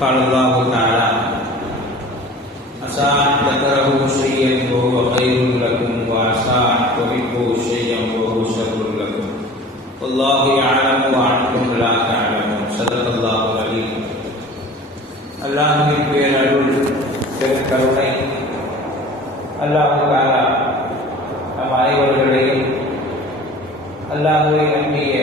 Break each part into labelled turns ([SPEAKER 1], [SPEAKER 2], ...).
[SPEAKER 1] قال الله تعالى عسى أن تكرهوا شيئا وهو خير لكم وعسى أن تحبوا شيئا وهو شر لكم والله يعلم وأنتم لا تعلمون صدق الله العليم அல்லாஹின் பேரருள் பெருங்கருணை அல்லாஹு தாலா நம் அனைவர்களையும் அல்லாஹுவை நம்பிய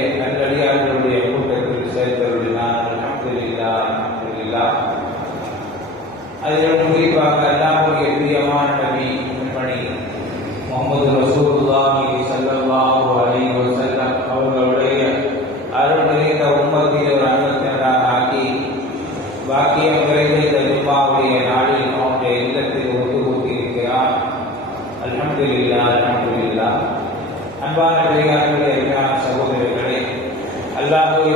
[SPEAKER 1] நிறைந்த நாளில் அவனுடைய இல்லத்தில் ஒன்று கூட்டியிருக்கிறார் அல்ஹம்துலில்லா அல்ஹம்துலில்லா. அன்பான பெரியார்களுடைய அருமையான சகோதரர்களே அல்லாஹுடைய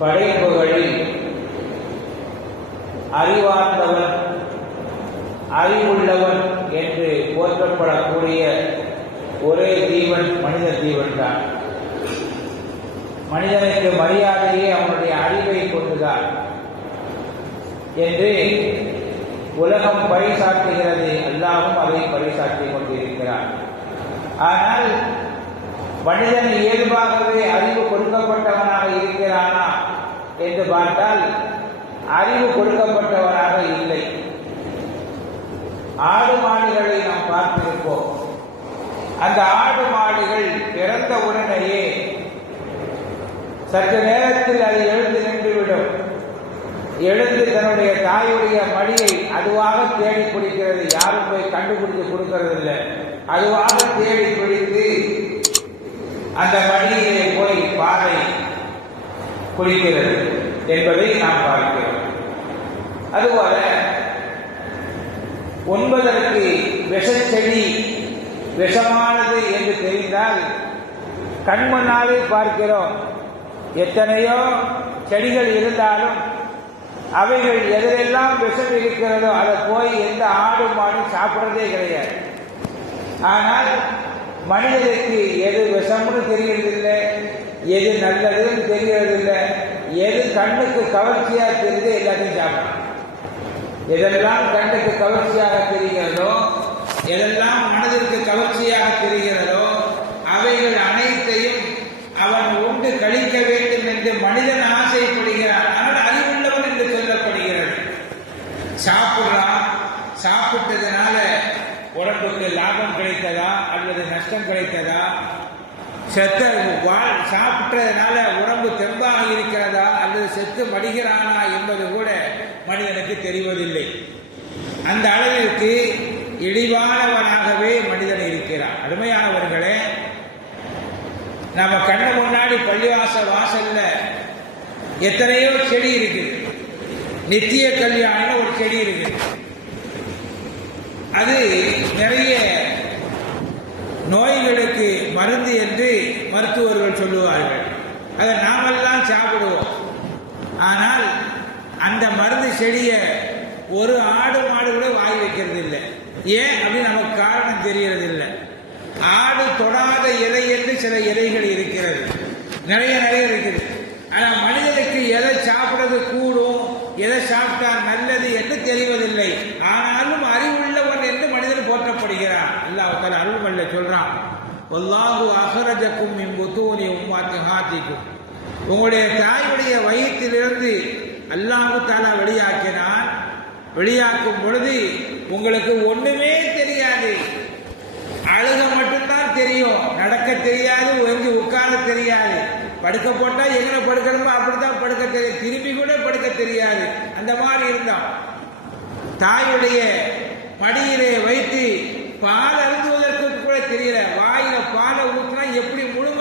[SPEAKER 1] படைப்புகளில் அறிவார்ந்தவன் அறிவுள்ளவன் என்று போற்றப்படக்கூடிய ஒரே தீவன் மனித தீவன் தான் மனிதனுக்கு மரியாதையே அவனுடைய அறிவை கொண்டுதான் என்று உலகம் பறைசாற்றுகிறது. அல்லாவும் அதை பறைசாற்றிக் கொண்டிருக்கிறார் ஆனால் மனிதன் இயல்பாகவே அறிவு கொடுக்கப்பட்டவனாக இருக்கிறானா என்று பார்த்தால் அறிவு கொடுக்கப்பட்டவராக இல்லை. ஆடு மாடுகளை நாம் பார்த்திருப்போம். அந்த ஆடு மாடுகள் பிறந்த உடனேயே சற்று நேரத்தில் அது எழுந்து நின்றுவிடும். எழுந்து தன்னுடைய தாயுடைய மடியை அதுவாக தேடி பிடிக்கிறது. யாரும் போய் கண்டுபிடித்து கொடுக்கறது இல்லை அதுவாக தேடி பிடித்து அந்த மடியிலே போய் பாதை குறிக்கிறது என்பதை நாம் பார்க்கிறோம். அதுபோல ஒன்பதற்கு விஷச்செடி விஷமானது என்று தெரிந்தால் கண்மண்ணாலே பார்க்கிறோம். எத்தனையோ செடிகள் இருந்தாலும் அவைகள் எதிரெல்லாம் விஷம் இருக்கிறதோ அதை போய் எந்த ஆடு மாடும் சாப்பிட்றதே கிடையாது. ஆனால் மனிதனுக்கு எது விஷம்னு தெரியறதில்லை. எது நல்லதுன்னு தெரியறதில்லை. எது கண்ணுக்கு கவர்ச்சியாக தெரியுது எல்லாத்தையும் சாப்பிடும். எதெல்லாம் கண்ணுக்கு கவர்ச்சியாக தெரிகிறதோ எதெல்லாம் மனதிற்கு கவர்ச்சியாக தெரிகிறதோ அவைகள் அனைத்தையும் அவன் உண்டு கழிக்க வேண்டும் என்று மனிதன் ஆசைப்படுகிறான். ஆனால் அறிவுள்ளவன் என்று சொல்லப்படுகிறது. சாப்பிடுறான் சாப்பிட்டதுனால உடம்புக்கு லாபம் கிடைத்ததா அல்லது நஷ்டம் கிடைத்ததா செத்த வாழ் சாப்பிட்டதுனால உடம்பு தெம்பாக இருக்கிறதா அல்லது செத்து மடிகிறானா என்பது கூட மனிதனுக்கு தெரிவதில்லை. அந்த அளவிற்கு இழிவானவனாகவே மனிதன் இருக்கிறான். அருமையானவர்களே நம்ம கண்ணு முன்னாடி பள்ளிவாச வாசல்ல எத்தனையோ செடி இருக்குது. நித்திய கல்யாணம் ஒரு செடி இருக்குது. அது நிறைய நோய்களுக்கு மருந்து என்று மருத்துவர்கள் சொல்லுவார்கள். அதை நாமெல்லாம் சாப்பிடுவோம். ஆனால் அந்த மருந்து செடியை ஒரு ஆடு மாடு கூட வாய் வைக்கிறது இல்லை ஏன் அப்படின்னு நமக்கு காரணம் தெரியறது இல்லை ஆடு தொடாத இலை என்று சில இலைகள் இருக்கிறது. நிறைய நிறைய இருக்குது. ஆனால் மனிதனுக்கு எதை சாப்பிடுறது கூடும் எதை சாப்பிட்டா நல்லது என்று தெரிவதில்லை ஆனாலும் அறிவுள்ளவன் என்று மனிதன் போற்றப்படுகிறான் அல்லாஹால அருள்மல்ல சொல்றான் ஒல்லாஹு அகரஜக்கும் இம்புத்தூனி உம்மாத்து ஹாத்திக்கும். உங்களுடைய தாயுடைய வயிற்றிலிருந்து அல்லாஹு தாலா வெளியாக்கினான். வெளியாக்கும் பொழுது உங்களுக்கு ஒண்ணுமே தெரியாது. அழுக மட்டும்தான் தெரியும். நடக்க தெரியாது ஒஞ்சி உட்கார தெரியாது. படுக்க போட்டா எங்க படுக்கணுமோ அப்படித்தான் படுக்க தெரியும். திரும்பி கூட படுக்க தெரியாது. அந்த மாதிரி இருந்தான். தாயுடைய மடியிலே வைத்து பால் அருந்துவதற்கு கூட தெரியல வாயில பாலை ஊற்றினா எப்படி முழுங்க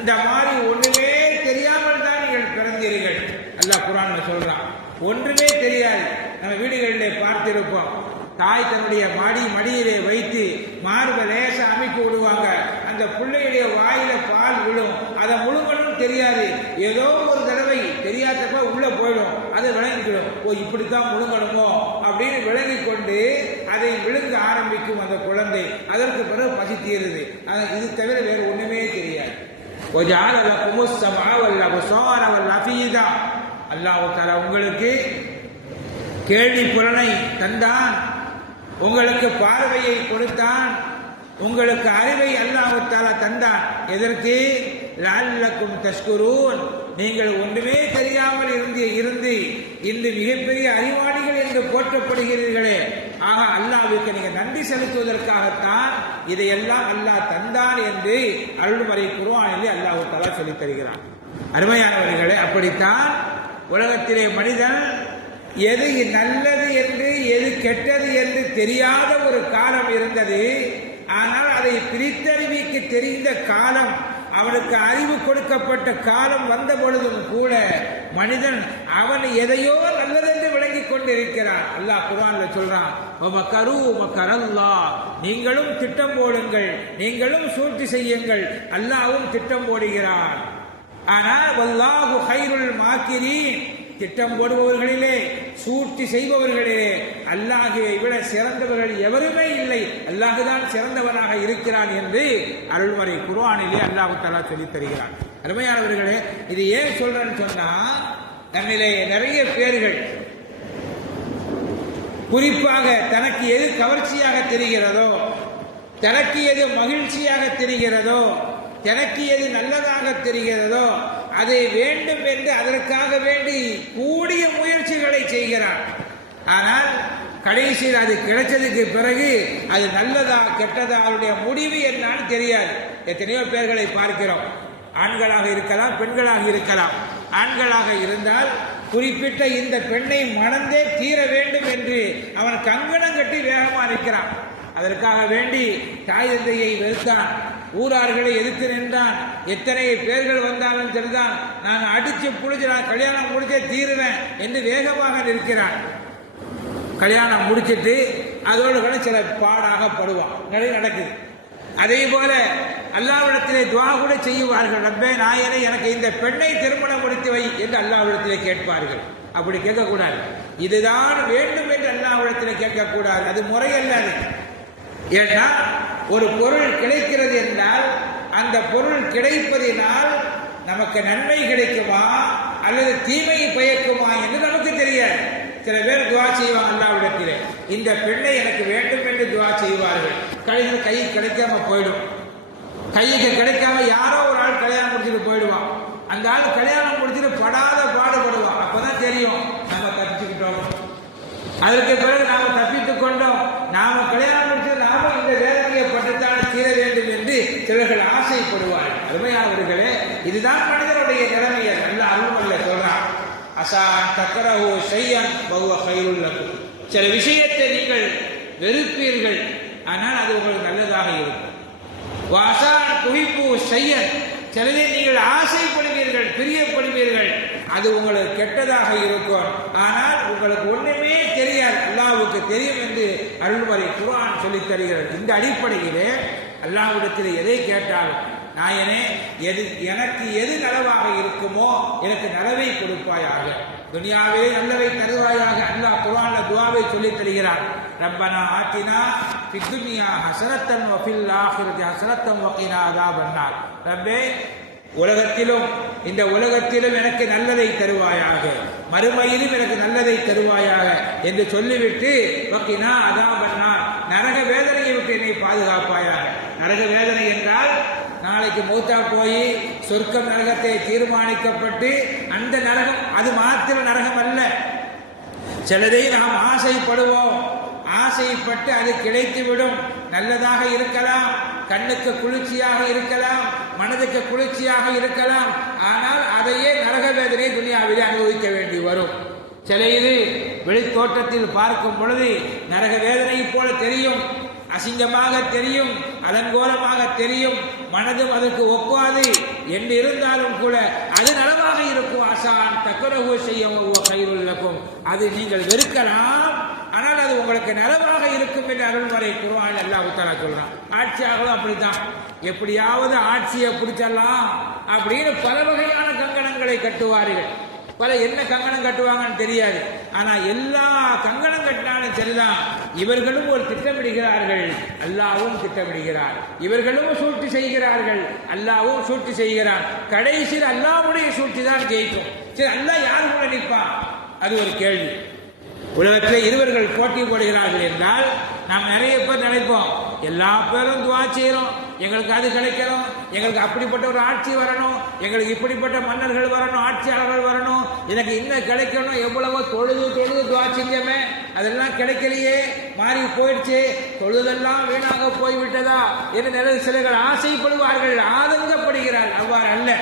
[SPEAKER 1] அந்த மாதிரி ஒண்ணுமே தெரியாமல் தான் நீங்கள் பிறந்தீர்கள். அல்லாஹ் குரான் சொல்றான். ஒன்றுமே தெரியாது. நம்ம வீடுகளிலே பார்த்திருப்போம். தாய் தன்னுடைய மடி மடியிலே வைத்து மார்பை லேச அமைக்கி விடுவாங்க. அந்த பிள்ளையுடைய வாயில பால் விழும். அதை முழுங்கணும் தெரியாது. ஏதோ ஒரு தடவை தெரியாதப்ப உள்ள போயிடும். அதை விளங்கிக்கிடும். ஓ இப்படித்தான் முழுங்கணுமோ? அப்படின்னு விளங்கி கொண்டு அதை விழுங்க ஆரம்பிக்கும் அந்த குழந்தை. அதற்கு பிறகு பசி தீருது. அது இது தவிர வேறு ஒண்ணுமே وجعل لكم السمع والابصار والافئده அல்லாஹ் தஆலா உங்களுக்கு கேள்வி புலனை தந்தான் உங்களுக்கு பார்வையை கொடுத்தான் உங்களுக்கு அறிவை அல்லாஹ் தஆலா தந்தான் எதற்கு லஅல்லக்கும் தஷ்குரூன் நீங்கள் ஒன்றுமே தெரியாமல் இருந்து இருந்து இன்று மிகப்பெரிய அறிவாளிகள் என்று போற்றப்படுகிறீர்களே. ஆக அல்லாவுக்கு நீங்கள் நன்றி செலுத்துவதற்காகத்தான் இதையெல்லாம் அல்லாஹ் தந்தான் என்று அருள்மறை குர்ஆனிலே அல்லாஹு தலா சொல்லித் தருகிறான். அருமையானவர்களே அப்படித்தான் உலகத்திலே மனிதன் எது நல்லது என்று எது கெட்டது என்று தெரியாத ஒரு காலம் இருந்தது. ஆனால் அதை பிரித்தறிவிக்கு தெரிந்த காலம் அவனுக்கு அறிவு கொடுக்கப்பட்ட காலம் வந்த பொழுதும் கூட மனிதன் அவன் எதையோ நல்லதென்று விளங்கி கொண்டிருக்கிறான். அல்லாஹ் குரான்ல சொல்றான் கரு கரல்லா நீங்களும் திட்டம் போடுங்கள் நீங்களும் சூழ்ச்சி செய்யுங்கள். அல்லாவும் திட்டம் போடுகிறான். ஆனால் வல்லாஹு ஹைருல் மாக்கிரீன். திட்டம் போடுபவர்களிலே சூழ்ச்சி செய்பவர்களே அல்லாஹுவை விட சிறந்தவர்கள் எவருமே இல்லை. அல்லாஹுதான் சிறந்தவனாக இருக்கிறான் என்று அருள்மறை குர்வானிலே அல்லாஹு தாலா சொல்லித் தருகிறான். அருமையானவர்களே இது ஏன் சொல்றேன்னு சொன்னா நம்மிலே நிறைய பேர்கள் குறிப்பாக தனக்கு எது கவர்ச்சியாக தெரிகிறதோ தனக்கு எது மகிழ்ச்சியாக தெரிகிறதோ தனக்கு எது நல்லதாக தெரிகிறதோ அதை வேண்டும் என்று அதற்காக வேண்டி கூடிய முயற்சிகளை செய்கிறான் ஆனால் கடைசியில் அது கிடைச்சதுக்கு பிறகு அது நல்லதா கெட்டதா அவருடைய முடிவு என்னான்னு தெரியாது. எத்தனையோ பேர்களை பார்க்கிறோம். ஆண்களாக இருக்கலாம் பெண்களாக இருக்கலாம். ஆண்களாக இருந்தால் குறிப்பிட்ட இந்த பெண்ணை மணந்தே தீர வேண்டும் என்று அவன் கங்கணம் கட்டி வேகமாக நிற்கிறான். அதற்காக வேண்டி தாய் தந்தையை வெறுத்தான். ஊரார்களை எதிர்த்து நின்றான். எத்தனை பேர்கள் வந்தாலும் சரிதான். நான் அடிச்சு புடிச்சு நான் கல்யாணம் முடிச்சே தீருவேன் என்று வேகமாக நிற்கிறான். கல்யாணம் முடிச்சிட்டு அதோடு கூட சில பாடாக படுவான். நிறைய நடக்குது. அதே போல அல்லாவிடத்திலே துவா கூட செய்வார்கள். ரப்பே நாயனை எனக்கு இந்த பெண்ணை திருமணம் முடித்து வை என்று அல்லாவிடத்திலே கேட்பார்கள். அப்படி கேட்கக்கூடாது. இதுதான் வேண்டும் என்று அல்லாவிடத்திலே கேட்கக்கூடாது. அது முறையல்ல ஏன்னா ஒரு பொருள் கிடைக்கிறது என்றால் அந்த பொருள் கிடைப்பதினால் நமக்கு நன்மை கிடைக்குமா அல்லது தீமை பயக்குமா என்று நமக்கு தெரியாது. சில பேர் துவா செய்வாங்க அல்லாவிடத்திலே. இந்த பெண்ணை எனக்கு வேண்டும் என்று துவா செய்வார்கள். கையில் கை கிடைக்காம போயிடும். கைக்கு கிடைக்காம யாரோ ஒரு ஆள் கல்யாணம் முடிச்சுட்டு போயிடுவான். அந்த ஆள் கல்யாணம் முடிச்சுட்டு படாத பாடுபடுவான். அப்பதான் தெரியும் நம்ம தப்பிச்சுக்கிட்டோம். அதற்கு பிறகு நாம தப்பித்துக் கொண்டோம். நாம கல்யாணம் முடிச்சு நாம இந்த வேதனையை பட்டுத்தான் தீர வேண்டும் என்று சிலர்கள் ஆசைப்படுவார்கள். அருமையானவர்களே இதுதான் மனிதனுடைய நிலைமையை நல்ல அருள்மல்ல சொல்றான். அசா தக்கரஹோ செய்யன் பகுவ கையுள்ளக்கும் சில விஷயத்தை நீங்கள் வெறுப்பீர்கள் ஆனால் அது உங்களுக்கு நல்லதாக இருக்கும். வாசான் குவிப்பு செய்ய சிலதை நீங்கள் ஆசைப்படுவீர்கள் பிரியப்படுவீர்கள். அது உங்களுக்கு கெட்டதாக இருக்கும். ஆனால் உங்களுக்கு ஒன்றுமே தெரியாது. அல்லாவுக்கு தெரியும் என்று அருள்வரை குரான் சொல்லித் தருகிறது. இந்த அடிப்படையிலே அல்லாவிடத்தில் எதை கேட்டாலும் நாயனே எது எனக்கு எது நலவாக இருக்குமோ எனக்கு நலவை கொடுப்பாயாக. துனியாவே நல்லவை தருவாயாக. அல்லாஹ் குரான்ல துவாவை சொல்லி தருகிறார் ரப்பனா ஆத்தினா பித்துமியா ஹசரத்தன் வஃபில் ஆஹிரத்தி ஹசரத்தன் வகினாதா பண்ணார் ரப்பே உலகத்திலும் இந்த உலகத்திலும் எனக்கு நல்லதை தருவாயாக. மறுமையிலும் எனக்கு நல்லதை தருவாயாக. என்று சொல்லிவிட்டு வக்கினா அதா பண்ணார் நரக வேதனை விட்டு என்னை பாதுகாப்பாயாக நரக வேதனை என்றால் நாளைக்கு மூத்தா போய் சொர்க்கம் நரகத்தை தீர்மானிக்கப்பட்டு அந்த நரகம் அது மாத்திர நரகம் அல்ல சிலதை நாம் ஆசைப்படுவோம். ஆசைப்பட்டு அது கிடைத்துவிடும் நல்லதாக இருக்கலாம். கண்ணுக்கு குளிர்ச்சியாக இருக்கலாம். மனதுக்கு குளிர்ச்சியாக இருக்கலாம். ஆனால் அதையே நரக வேதனை துனியாவிலே அனுபவிக்க வேண்டி வரும். சில இது வெளித்தோட்டத்தில் பார்க்கும் பொழுது நரக வேதனை போல தெரியும். அசிங்கமாக தெரியும் அலங்கோலமாக தெரியும் மனதும் அதற்கு ஒப்பாது என்று இருந்தாலும் கூட அது நலமாக இருக்கும். ஆசான் தக்கரவு செய்ய இருக்கும் அது நீங்கள் வெறுக்கலாம் ஆனால் அது உங்களுக்கு நலமாக இருக்கும் என்று அருள்முறை குருவான் எல்லா தஆலா சொல்றான். ஆட்சியாகவும் அப்படித்தான். எப்படியாவது ஆட்சியை பிடிச்சிடலாம் அப்படின்னு பல வகையான கங்கணங்களை கட்டுவார்கள். பல என்ன கங்கணம் கட்டுவாங்கன்னு தெரியாது. ஆனா எல்லா கங்கணம் கட்டினாலும் சரிதான். இவர்களும் ஒரு திட்டமிடுகிறார்கள். அல்லாவும் திட்டமிடுகிறார். இவர்களும் சூழ்ச்சி செய்கிறார்கள். அல்லாவும் சூழ்ச்சி செய்கிறார் கடைசியில் அல்லாவுடைய சூழ்ச்சி தான் ஜெயிக்கும். சரி அல்லாஹ் யார் கூட நிற்பான்? அது ஒரு கேள்வி. உலகத்தில் இருவர்கள் போட்டி போடுகிறார்கள் என்றால் நாம் நிறைய பேர் நினைப்போம் எல்லா பேரும் துவா செய்கிறோம் எங்களுக்கு அது கிடைக்கணும். எங்களுக்கு அப்படிப்பட்ட ஒரு ஆட்சி வரணும். எங்களுக்கு இப்படிப்பட்ட மன்னர்கள் வரணும் ஆட்சியாளர்கள் வரணும். எனக்கு இன்னும் கிடைக்கணும்? எவ்வளவோ தொழுது தொழுது துவா செஞ்சமே. அதெல்லாம் கிடைக்கலையே. மாறி போயிடுச்சு. தொழுதெல்லாம் வீணாக போய்விட்டதா என்று நிறைய சிலர்கள் ஆசைப்படுவார்கள். ஆதங்கப்படுகிறார்கள். அவ்வாறு அல்ல.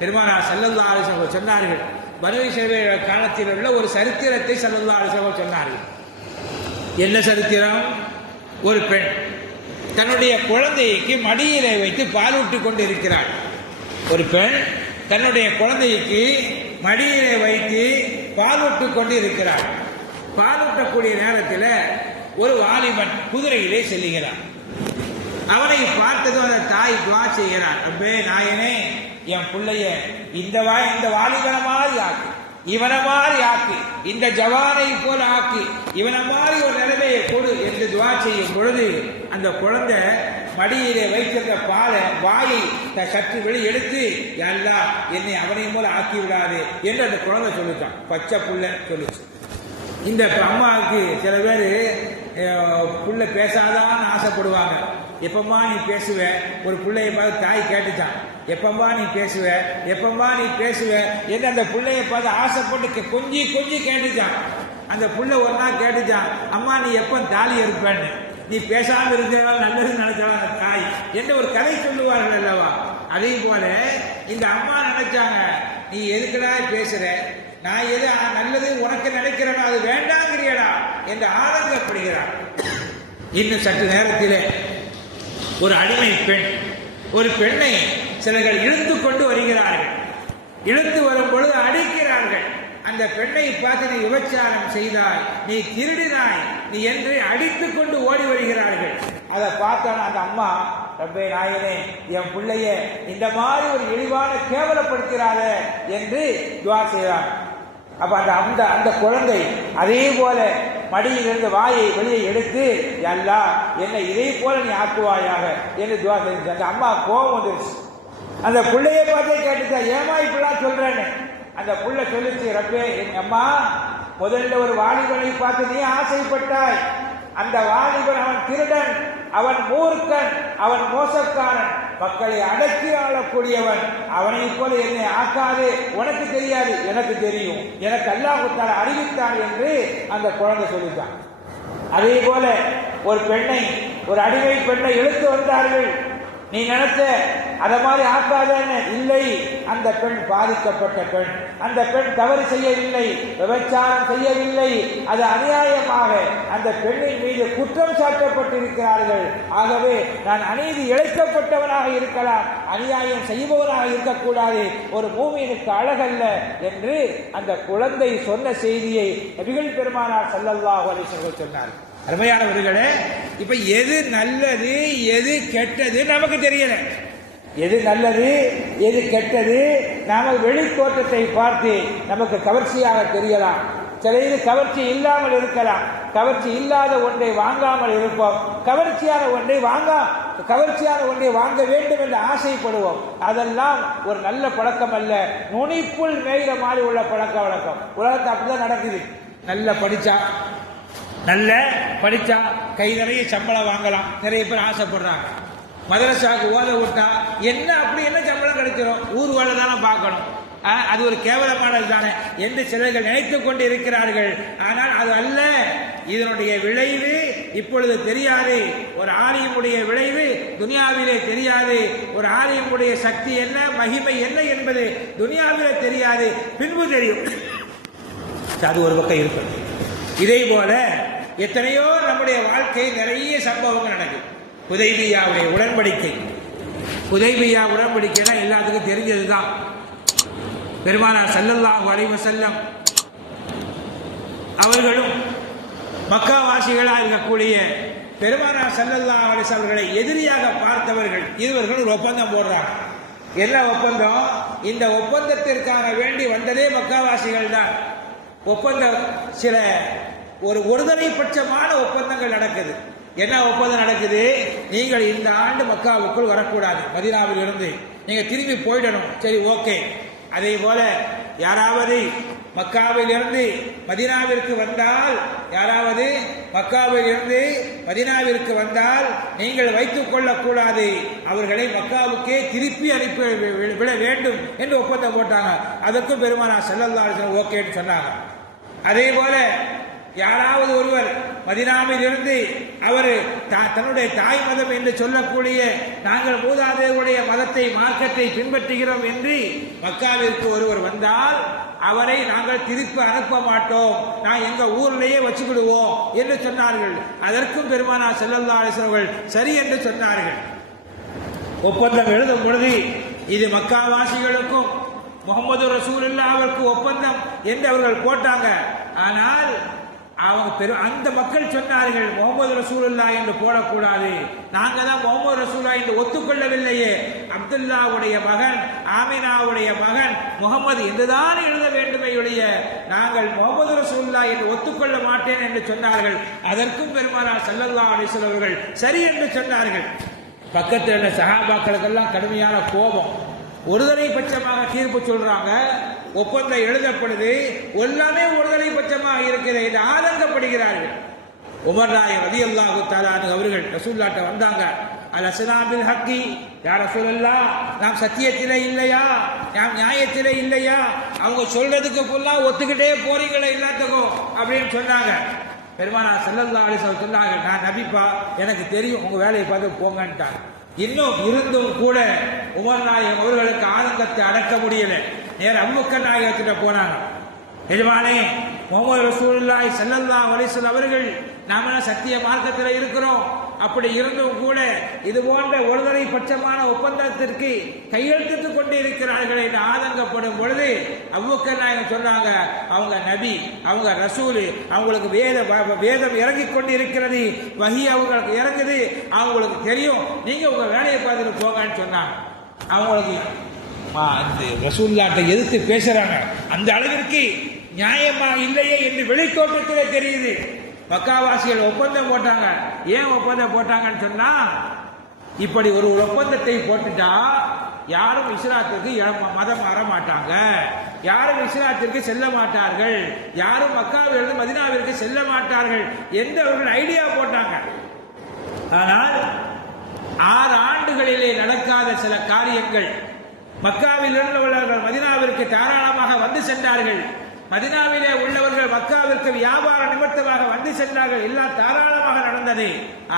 [SPEAKER 1] பெருமானா சல்லல்லா அலிசர்கள் சொன்னார்கள். பதவி சேவை காலத்தில் உள்ள ஒரு சரித்திரத்தை சல்லல்லா அலிசர்கள் சொன்னார்கள். என்ன சரித்திரம்? ஒரு பெண். தன்னுடைய குழந்தைக்கு மடியிலே வைத்து பாலூட்டி கொண்டு இருக்கிறாள் ஒரு பெண் தன்னுடைய குழந்தைக்கு மடியிலே வைத்து பாலூட்டு கொண்டு இருக்கிறாள் பாலூட்டக்கூடிய நேரத்தில் ஒரு வாலிபன் குதிரையிலே செல்லுகிறான். அவனை பார்த்ததும் அந்த தாய் துவா செய்கிறான் அப்பே நாயனே என் பிள்ளைய இந்த வா இந்த வாலிபனமாக மாதிரி ஆக்கு. இவனை மாதிரி ஆக்கு. இந்த ஜவானை போல ஆக்கு. இவனை மாதிரி ஒரு நிலைமையை கொடு என்று துவா செய்யும் பொழுது அந்த குழந்தை மடியிலே வைத்திருந்த பாலை வாயை த- சற்று வெளி எடுத்து எல்லா என்னை அவனையும் போல ஆக்கி விடாது என்று அந்த குழந்தை சொல்லிட்டான். பச்சை புள்ள சொல்லுச்சு. இந்த அம்மாவுக்கு சில பேர் புள்ள பேசாதான்னு ஆசைப்படுவாங்க. எப்பமா நீ பேசுவ? ஒரு பிள்ளைய பார்த்து தாய் கேட்டுச்சான் எப்பம்பா நீ பேசுவ? எப்பம்பா நீ பேசுவ? என்று அந்த பிள்ளைய பார்த்து ஆசைப்பட்டு கொஞ்சி கொஞ்சி கேட்டுச்சான். அந்த புள்ள ஒரு நாள் கேட்டுச்சான் அம்மா நீ எப்போ தாலி இருப்பேன்னு நீ பேசாமல் இருக்கிறதால நல்லதுன்னு நினைச்சாலும் அந்த தாய். என்று ஒரு கதை சொல்லுவார்கள் அல்லவா? அதே போல இந்த அம்மா நினைச்சாங்க நீ எதுக்குடா பேசுற? நான் எது நல்லது உனக்கு நினைக்கிறேனோ? அது வேண்டாங்கிறியடா என்று ஆனந்தப்படுகிறார் இன்னும் சற்று நேரத்தில் ஒரு அடிமை பெண் ஒரு பெண்ணை சிலர்கள் இழுத்து கொண்டு வருகிறார்கள். இழுத்து வரும் பொழுது அடிக்கிறார்கள். அந்த பெண்ணை பார்த்து நீ விபச்சாரம் செய்தாய் நீ திருடினாய். நீ என்று அடித்துக் கொண்டு ஓடி வருகிறார்கள். அதை பார்த்தான அந்த அம்மா ரப்பே நாயனே என் பிள்ளைய இந்த மாதிரி ஒரு இழிவான கேவலப்படுத்தினாத என்று துவா செய்கிறார் அப்ப அந்த அந்த அந்த குழந்தை அதே போல மடியிலிருந்து வாயை வெளியே எடுத்து எல்லா என்னை இதே போல நீ ஆக்குவாயாக என்று துவா செஞ்சு அந்த அம்மா கோபம் வந்துருச்சு. அந்த பிள்ளைய பார்த்தே கேட்டுச்சா ஏமா இப்படிலாம் சொல்றேன்னு? அந்த புள்ள சொல்லிச்சு ரப்பே எங்க அம்மா முதல்ல ஒரு வாலிபனை பார்த்து நீ ஆசைப்பட்டாய். அந்த வாலிபன் அவன் திருடன் அவன் மூர்க்கன் அவன் மோசக்காரன். மக்களை அடக்கி ஆளக்கூடியவன். அவனை போல என்னை ஆக்காது. உனக்கு தெரியாது எனக்கு தெரியும். எனக்கு அல்லாஹுத்தால அறிவித்தான் என்று அந்த குழந்தை சொல்லித்தான் அதே போல ஒரு பெண்ணை ஒரு அடிமை பெண்ணை இழுத்து வந்தார்கள். நீ நினைச்ச அத மாதிரி ஆக்காதேன்னு இல்லை. அந்த பெண் பாதிக்கப்பட்ட பெண். அந்த பெண் தவறு செய்யவில்லை விபச்சாரம் செய்யவில்லை. அது அநியாயமாக அந்த பெண்ணின் மீது குற்றம் சாட்டப்பட்டிருக்கிறார்கள். ஆகவே நான் அநீதி இழைக்கப்பட்டவனாக இருக்கலாம் அநியாயம் செய்பவனாக இருக்கக்கூடாது. ஒரு மூமியனுக்கு அழகல்ல என்று அந்த குழந்தை சொன்ன செய்தியை நபிகள் பெருமானார் ஸல்லல்லாஹு அலைஹி சொன்னார் அருமையானவர்களே இப்ப எது நல்லது எது கெட்டது நமக்கு தெரியல. எது நல்லது எது கெட்டது நாம வெளி பார்த்து நமக்கு கவர்ச்சியாக தெரியலாம். சில இது கவர்ச்சி இல்லாமல் இருக்கலாம். கவர்ச்சி இல்லாத ஒன்றை வாங்காமல் இருப்போம். கவர்ச்சியான ஒன்றை வாங்கா கவர்ச்சியான ஒன்றை வாங்க வேண்டும் என்று ஆசைப்படுவோம். அதெல்லாம் ஒரு நல்ல பழக்கம் அல்ல. நுனிப்புள் மேய்கிற மாதிரி உள்ள பழக்க வழக்கம். உலகத்தை அப்படிதான் நடக்குது. நல்ல படிச்சா நல்ல படிச்சா கை நிறைய சம்பளம் வாங்கலாம். நிறைய பேர் ஆசைப்படுறாங்க. மதரசாவுக்கு ஓத விட்டா என்ன அப்படி என்ன சம்பளம் கிடைச்சிடும் ஊர் வேலை தானே பார்க்கணும். அது ஒரு கேவலமானது தானே என்று சிலர்கள் நினைத்து கொண்டு இருக்கிறார்கள். ஆனால் அது அல்ல. இதனுடைய விளைவு இப்பொழுது தெரியாது. ஒரு ஆரியமுடைய விளைவு துனியாவிலே தெரியாது. ஒரு ஆரியமுடைய சக்தி என்ன மகிமை என்ன என்பது துனியாவிலே தெரியாது. பின்பு தெரியும். அது ஒரு பக்கம் இருக்கும். இதே போல எத்தனையோ நம்முடைய வாழ்க்கை நிறைய சம்பவங்கள் நடக்குது. உதய்பியாவுடைய உடன்படிக்கை. உதய்பியா உடன்படிக்கைனா எல்லாத்துக்கும் தெரிஞ்சது தான் பெருமானார் செல்லல்லாம் அலைஹி செல்லம் அவர்களும் மக்காவாசிகளாக இருக்கக்கூடிய பெருமானார் செல்லல்லா அலைஹி அவர்களை எதிரியாக பார்த்தவர்கள் இருவர்கள் ஒரு ஒப்பந்தம் போடுறாங்க. என்ன ஒப்பந்தம்? இந்த ஒப்பந்தத்திற்காக வேண்டி வந்ததே மக்காவாசிகள் தான். ஒப்பந்தம் சில ஒரு ஒருதலை பட்சமான ஒப்பந்தங்கள் நடக்குது. என்ன ஒப்பந்தம் நடக்குது? நீங்கள் இந்த ஆண்டு மக்காவுக்குள் வரக்கூடாது. மதினாவில் இருந்து. நீங்கள் திரும்பி போயிடணும். சரி ஓகே. அதே போல யாராவது மக்காவில் இருந்து வந்தால் யாராவது மக்காவில் இருந்து வந்தால் நீங்கள் வைத்துக் கொள்ளக்கூடாது. அவர்களை மக்காவுக்கே திருப்பி அனுப்பி விட வேண்டும் என்று ஒப்பந்தம் போட்டாங்க. அதற்கும் பெருமானா செல்லல்லா ஓகேன்னு சொன்னாங்க. அதே போல யாராவது ஒருவர் மதினாவில் இருந்து அவர் தன்னுடைய தாய் மதம் என்று சொல்லக்கூடிய நாங்கள் மூதாதையருடைய மதத்தை மார்க்கத்தை பின்பற்றுகிறோம் என்று மக்காவிற்கு ஒருவர் வந்தால் அவரை நாங்கள் திருப்பி அனுப்ப மாட்டோம். நான் எங்க ஊர்லேயே வச்சுக்கிடுவோம் என்று சொன்னார்கள். அதற்கும் பெருமானா செல்லல்லா சரி என்று சொன்னார்கள். ஒப்பந்தம் எழுதும் பொழுது இது மக்காவாசிகளுக்கும் முகமது ரசூலுல்லாவிற்கு ஒப்பந்தம் என்று அவர்கள் போட்டாங்க. ஆனால் அவங்க பெரும் அந்த மக்கள் சொன்னார்கள் முகமது ரசூலுல்லா என்று போடக்கூடாது. நாங்கள் தான் முகமது ரசூலா என்று ஒத்துக்கொள்ளவில்லையே. அப்துல்லாவுடைய மகன் ஆமினாவுடைய மகன் முகமது என்றுதான் எழுத வேண்டுமே ஒழிய நாங்கள் முகமது ரசூல்லா என்று ஒத்துக்கொள்ள மாட்டேன் என்று சொன்னார்கள். அதற்கும் பெருமானார் சல்லல்லா அலைஹி அவர்கள் சரி என்று சொன்னார்கள். பக்கத்தில் உள்ள சகாபாக்களுக்கெல்லாம் கடுமையான கோபம். ஒருதலை பட்சமாக தீர்ப்பு சொல்றாங்க. ஒப்பந்தம் எழுதப்படுது எல்லாமே ஒருதலை பட்சமாக இருக்கிறது என்று ஆதங்கப்படுகிறார்கள். உமர் ராய் ரதி அல்லாஹு தாலானு அவர்கள் ரசூல்லாட்ட வந்தாங்க. அல் அசலாமில் ஹக்கி யார் ரசூலல்லா நாம் சத்தியத்திலே இல்லையா? நாம் நியாயத்திலே இல்லையா? அவங்க சொல்றதுக்கு ஃபுல்லா ஒத்துக்கிட்டே போறீங்களே எல்லாத்துக்கும் அப்படின்னு சொன்னாங்க. பெருமானா செல்லல்லா அலிசல் சொன்னாங்க நான் நபிப்பா எனக்கு தெரியும் உங்க வேலையை பார்த்து போங்கன்ட்டாங்க இன்னும் இருந்தும் கூட உமர் நாயகம் அவர்களுக்கு ஆனந்தத்தை அடக்க முடியலை. நேர அம்புக்கர் நாயகத்திட்ட போனாங்க எஜமானே முகமது ரசூலுல்லாஹி ஸல்லல்லாஹு அலைஹி அவர்கள் நாம சத்திய மார்க்கத்தில் இருக்கிறோம். அப்படி இருந்தும் கூட இது போன்ற ஒருதலை பட்சமான ஒப்பந்தத்திற்கு கையெழுத்து கொண்டு இருக்கிறார்கள் என்று ஆதங்கப்படும் பொழுது அவ்வக்கர் நாயகம் சொன்னாங்க அவங்க நபி அவங்க ரசூலு அவங்களுக்கு வேத வேதம் இறங்கி கொண்டு இருக்கிறது வகி அவங்களுக்கு இறங்குது அவங்களுக்கு தெரியும் நீங்க உங்க வேலையை பார்த்துட்டு போங்கன்னு சொன்னாங்க. அவங்களுக்கு ரசூல்லாட்டை எதிர்த்து பேசுறாங்க. அந்த அளவிற்கு நியாயமா இல்லையே என்று வெளித்தோட்டத்திலே தெரியுது. பக்காவாசிகள் ஒப்பந்தம் போட்டாங்க. ஏன் ஒப்பந்தம் போட்டாங்கன்னு சொன்னா இப்படி ஒரு ஒப்பந்தத்தை போட்டுட்டா யாரும் இஸ்லாத்திற்கு மதம் மாற மாட்டாங்க யாரும் இஸ்லாத்திற்கு செல்ல மாட்டார்கள். யாரும் மக்காவிலிருந்து மதினாவிற்கு செல்ல மாட்டார்கள் என்று ஒரு ஐடியா போட்டாங்க. ஆனால் ஆறு ஆண்டுகளிலே நடக்காத சில காரியங்கள் மக்காவில் உள்ளவர்கள் மதினாவிற்கு தாராளமாக வந்து சென்றார்கள். மதினாவிலே உள்ளவர்கள் மக்காவிற்கு வியாபார நிமித்தமாக வந்து சென்றார்கள். எல்லாம் தாராளமாக நடந்தது.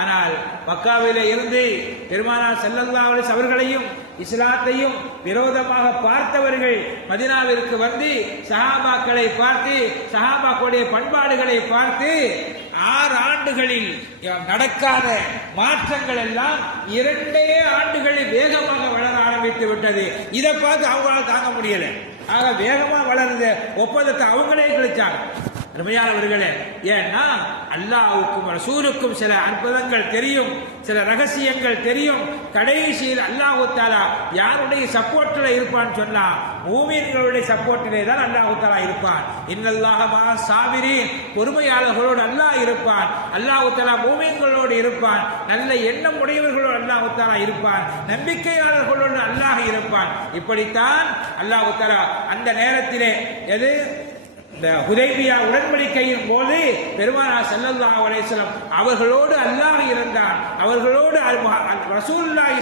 [SPEAKER 1] ஆனால் மக்காவிலே இருந்து பெருமானார் ஸல்லல்லாஹு அவர்களையும் இஸ்லாத்தையும் விரோதமாக பார்த்தவர்கள் மதினாவிற்கு வந்து சஹாபாக்களை பார்த்து சஹாபாக்களுடைய பண்பாடுகளை பார்த்து ஆறு ஆண்டுகளில் நடக்காத மாற்றங்கள் எல்லாம் இரண்டே ஆண்டுகளில் வேகமாக வளர்ந்து ஆரம்பித்து விட்டது. இதை பார்த்து அவங்களால தாங்க முடியல. ஆக வேகமாக வளருது. ஒப்பந்தத்தை அவங்களே கழிச்சாங்க அருமையானவர்களே ஏன்னா அல்லாவுக்கும் ரசூலுக்கும் சில அற்புதங்கள் தெரியும் சில ரகசியங்கள் தெரியும். கடைசியில் அல்லாஹு தாலா யாருடைய சப்போர்ட்டில் இருப்பான்னு சொன்னா மூமியர்களுடைய சப்போர்ட்டிலே தான் அல்லாஹு தாலா இருப்பான். இன்னல்லாகமா சாவிரி பொறுமையாளர்களோடு அல்லாஹ் இருப்பான். அல்லாஹு தாலா மூமின்களோடு இருப்பான். நல்ல எண்ணம் உடையவர்களோடு அல்லாஹு தாலா இருப்பான். நம்பிக்கையாளர்களோடு அல்லாஹ் இருப்பான். இப்படித்தான் அல்லாஹு தாலா அந்த நேரத்திலே எது? இந்த ஹுதைபியா உடன்படிக்கையின் போது பெருமானா செல்லல்லா அலைஹி அவர்களோடு அல்லாஹ் இருந்தார். அவர்களோடு அல்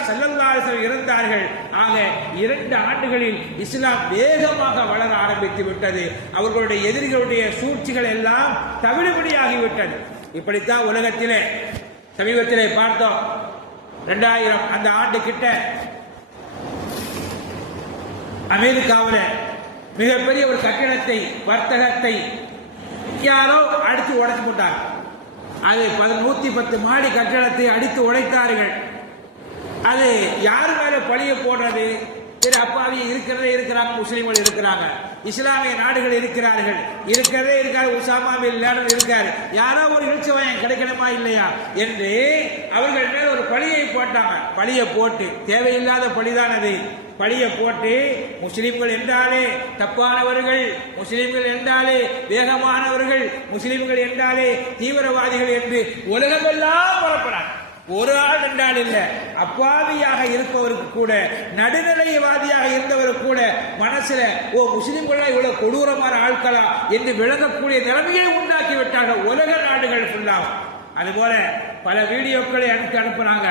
[SPEAKER 1] செல்லல்லா இருந்தார்கள். ஆக இரண்டு ஆண்டுகளில் இஸ்லாம் வேகமாக வளர ஆரம்பித்து விட்டது. அவர்களுடைய எதிரிகளுடைய சூழ்ச்சிகள் எல்லாம் தவிடுபடியாகிவிட்டது. இப்படித்தான் உலகத்திலே சமீபத்திலே பார்த்தோம். ரெண்டாயிரம் அந்த ஆண்டு கிட்ட அமெரிக்காவில் மிகப்பெரிய ஒரு கட்டிடத்தை வர்த்தகத்தை யாரோ அடித்து உடைச்சு போட்டாங்க அது நூத்தி பத்து மாடி கட்டிடத்தை அடித்து உடைத்தார்கள். அது யார் மேல பழிய போடுறது? சரி அப்பாவி இருக்கிறதே இருக்கிறாங்க முஸ்லீம்கள் இருக்கிறாங்க. இஸ்லாமிய நாடுகள் இருக்கிறார்கள். இருக்கிறதே இருக்காரு உசாமா பின் லேடன் இருக்காரு. யாரோ ஒரு இழுச்சவன் கிடைக்கணுமா இல்லையா என்று அவர்கள் மேல் ஒரு பழியை போட்டாங்க. பழியை போட்டு தேவையில்லாத பழிதான் அது பழியை போட்டு முஸ்லிம்கள் என்றாலே தப்பானவர்கள் முஸ்லிம்கள் என்றாலே வேகமானவர்கள் முஸ்லிம்கள் என்றாலே தீவிரவாதிகள் என்று உலகமெல்லாம் பரப்புறாங்க ஒரு ஆள் என்றால் இல்லை. அப்பாவியாக இருப்பவருக்கு கூட நடுநிலைவாதியாக இருந்தவருக்கு கூட மனசுல ஓ முஸ்லிம்களா இவ்வளவு கொடூரமான ஆட்களா என்று விளங்கக்கூடிய நிலைமையை உண்டாக்கி விட்டார்கள் உலக நாடுகள் ஃபுல்லாக அதுபோல பல வீடியோக்களை அனுப்பி அனுப்புனாங்க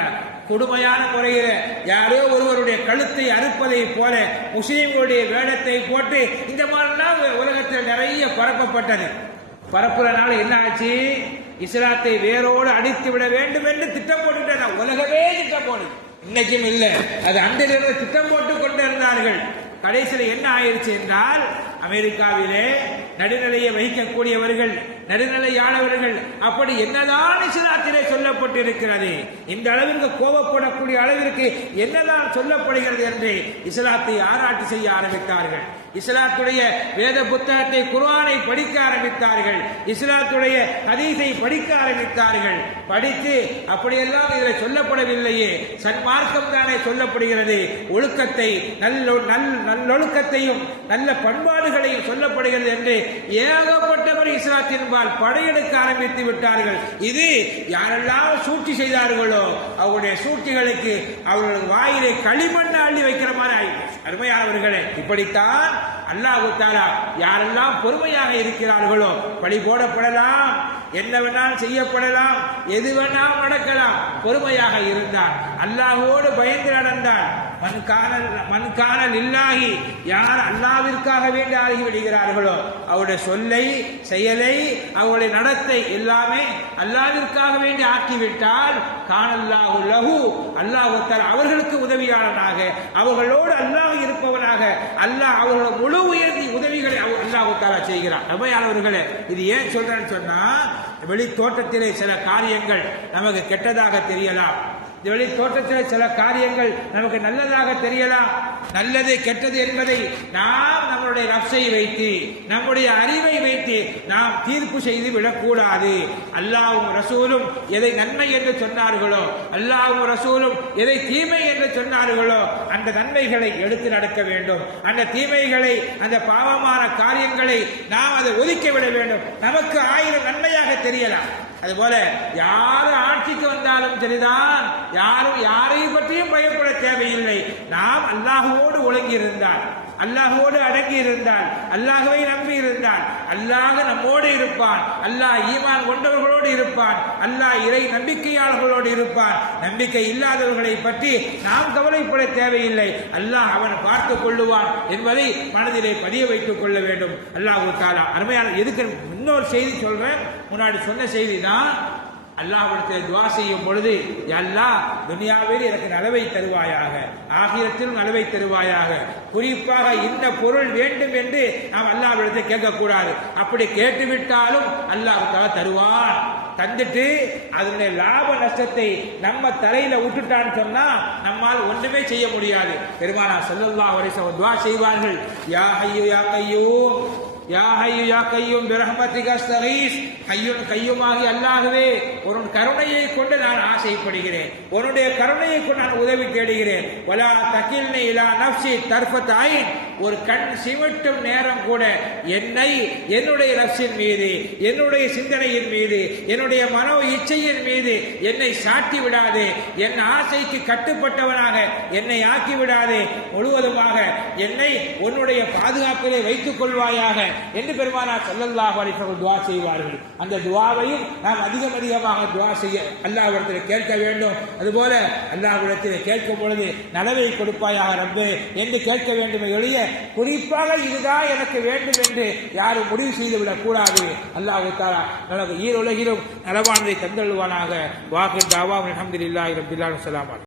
[SPEAKER 1] கொடுமையான முறையில் யாரோ ஒருவருடைய கழுத்தை அறுப்பதை போல முஸ்லீம்களுடைய வேடத்தை போட்டு இந்த மாதிரிலாம் உலகத்தில் நிறைய பரப்பப்பட்டது. பரப்புறதுனால என்ன ஆச்சு? இஸ்லாத்தை வேரோடு அடித்து விட வேண்டும் என்று திட்டம் போட்டுட்டாங்க உலகமே திட்டம் போடுது. இன்னைக்கும் இல்லை. அது அன்றிலிருந்து திட்டம் போட்டு கொண்டு இருந்தார்கள். கடைசியில் என்ன ஆயிடுச்சு என்றால் அமெரிக்காவிலே நடுநிலையை வகிக்கக்கூடியவர்கள் நடுநிலையானவர்கள் அப்படி என்னதான் இஸ்லாத்திலே சொல்லப்பட்டிருக்கிறது இந்த அளவிற்கு கோபப்படக்கூடிய அளவிற்கு என்னதான் சொல்லப்படுகிறது என்று இஸ்லாத்தை ஆராய்ச்சி செய்ய ஆரம்பித்தார்கள். இஸ்லாத்துடைய வேத புத்தகத்தை குர்ஆனை படிக்க ஆரம்பித்தார்கள். இஸ்லாத்துடைய ஹதீஸை படிக்க ஆரம்பித்தார்கள். படித்து அப்படியெல்லாம் இதில் சொல்லப்படவில்லையே. சன்மார்க்கம் தானே சொல்லப்படுகிறது. ஒழுக்கத்தை நல்ல நல் நல்லொழுக்கத்தையும் நல்ல பண்பாடுகளையும் சொல்லப்படுகிறது என்று ஏகப்பட்டவர் இஸ்லாத்தின்பால் படையெடுக்க ஆரம்பித்து விட்டார்கள். இது யாரெல்லாம் சூழ்ச்சி செய்தார்களோ அவருடைய சூழ்ச்சிகளுக்கு அவர்களுடைய வாயிலை களிமண் அள்ளி வைக்கிற மாதிரி ஆயிடுச்சு. அருமையானவர்களே இப்படித்தான் அல்லாஹு தாலா யாரெல்லாம் பொறுமையாக இருக்கிறார்களோ பழி போடப்படலாம் என்ன வேணாலும் செய்யப்படலாம் எது வேணாலும் நடக்கலாம் பொறுமையாக இருந்தார் அல்லாஹோடு பயந்து நடந்தார் மண் காணல் இல்லாகி யார் அல்லாவிற்காக வேண்டி ஆகி விடுகிறார்களோ அவருடைய சொல்லை செயலை அவருடைய நடத்தை எல்லாமே அல்லாவிற்காக வேண்டி ஆக்கிவிட்டால் காணல்லாஹு லஹு அல்லாஹுத்தார் அவர்களுக்கு உதவியாளனாக அவர்களோடு அல்லாஹ் இருப்பவனாக அல்லாஹ் அவர்களோட முழு உயர்த்தி உதவிகளை அவர் தாலா செய்கிறார் ரபையானவர்களே இது ஏன் சொல்றேன்னு சொன்னா வெளி தோட்டத்திலே சில காரியங்கள் நமக்கு கெட்டதாக தெரியலாம். வெளி தோற்றத்தில் சில காரியங்கள் நமக்கு நல்லதாக தெரியலாம். நல்லது கெட்டது என்பதை நாம் நம்மளுடைய நப்சை வைத்து நம்முடைய அறிவை வைத்து நாம் தீர்ப்பு செய்து விடக்கூடாது. அல்லாவும் ரசூலும் எதை நன்மை என்று சொன்னார்களோ அல்லாவும் ரசூலும் எதை தீமை என்று சொன்னார்களோ அந்த நன்மைகளை எடுத்து நடக்க வேண்டும். அந்த தீமைகளை அந்த பாவமான காரியங்களை நாம் அதை ஒதுக்கி விட வேண்டும். நமக்கு ஆயிரம் நன்மையாக தெரியலாம். அதுபோல யார் ஆட்சிக்கு வந்தாலும் சரிதான். யாரும் யாரையும் பற்றியும் பயப்பட தேவையில்லை. நாம் அல்லாஹுவோடு ஒழுங்கி இருந்தால் அல்லாஹோடு அடங்கி இருந்தால் அல்லாஹுவை நம்பி இருந்தால் அல்லாஹ் நம்மோடு இருப்பான் அல்லாஹ் ஈமான் கொண்டவர்களோடு இருப்பான் அல்லாஹ் இறை நம்பிக்கையாளர்களோடு இருப்பான். நம்பிக்கை இல்லாதவர்களை பற்றி நாம் கவலைப்பட தேவையில்லை. அல்லாஹ் அவன் பார்த்துக் கொள்ளுவான் என்பதை மனதிலே பதிய வைத்துக் கொள்ள வேண்டும். அல்லாஹு தாலா அருமையான எதுக்கு இன்னொரு செய்தி சொல்றேன். முன்னாடி சொன்ன செய்தி தான் அல்லாஹ்விடத்தில் துவா செய்யும் பொழுது எல்லா துனியாவில் எனக்கு நலவை தருவாயாக ஆகியத்திலும் நலவை தருவாயாக. குறிப்பாக இந்த பொருள் வேண்டும் என்று நாம் அல்லாஹ்விடத்தை கேட்கக்கூடாது. அப்படி கேட்டுவிட்டாலும் அல்லாஹ் தருவான். தந்துட்டு அதனுடைய லாப நஷ்டத்தை நம்ம தலையில விட்டுட்டான்னு சொன்னா நம்மால் ஒன்றுமே செய்ய முடியாது. பெருமானா செல்லல்லா வரை துவா செய்வார்கள். யா ஐயோ யா கையும் யா ஹையு யா கையும் பிரஹமத்திக ஸ்தகீஸ் கையும் கையுமாகி அல்லாகவே உன் கருணையை கொண்டு நான் ஆசைப்படுகிறேன். உன்னுடைய கருணையை கொண்டு நான் உதவி தேடுகிறேன். வலா தகில்னி இலா நப்சி தர்பத்தாயின் ஒரு கண் சிமிட்டும் நேரம் கூட என்னை என்னுடைய நப்சின் மீது என்னுடைய சிந்தனையின் மீது என்னுடைய மனோ இச்சையின் மீது என்னை சாட்டி விடாதே. என் ஆசைக்கு கட்டுப்பட்டவனாக என்னை ஆக்கி விடாதே. முழுவதுமாக என்னை உன்னுடைய பாதுகாப்பிலே வைத்துக் கொள்வாயாக. என்று பெருமானார் சல்லல்லாஹு அலிசவர்கள் துவா செய்வார்கள். அந்த துவாவையும் நாம் அதிகம் அதிகமாக துவா செய்ய அல்லாஹ்விடத்தில் கேட்க வேண்டும். அதுபோல அல்லாஹ்விடத்தில் கேட்கும் பொழுது நலவை கொடுப்பாயாக ரப்பு என்று கேட்க வேண்டும் எளிய குறிப்பாக இதுதான் எனக்கு வேண்டும் என்று யாரும் முடிவு செய்துவிடக் கூடாது. அல்லாஹு தாரா நமக்கு ஈருலகிலும் நலவானதை தந்தழுவானாக வாக்கு தாவா அலமதுல்லாஹி ரபில்லாஹு சலாமா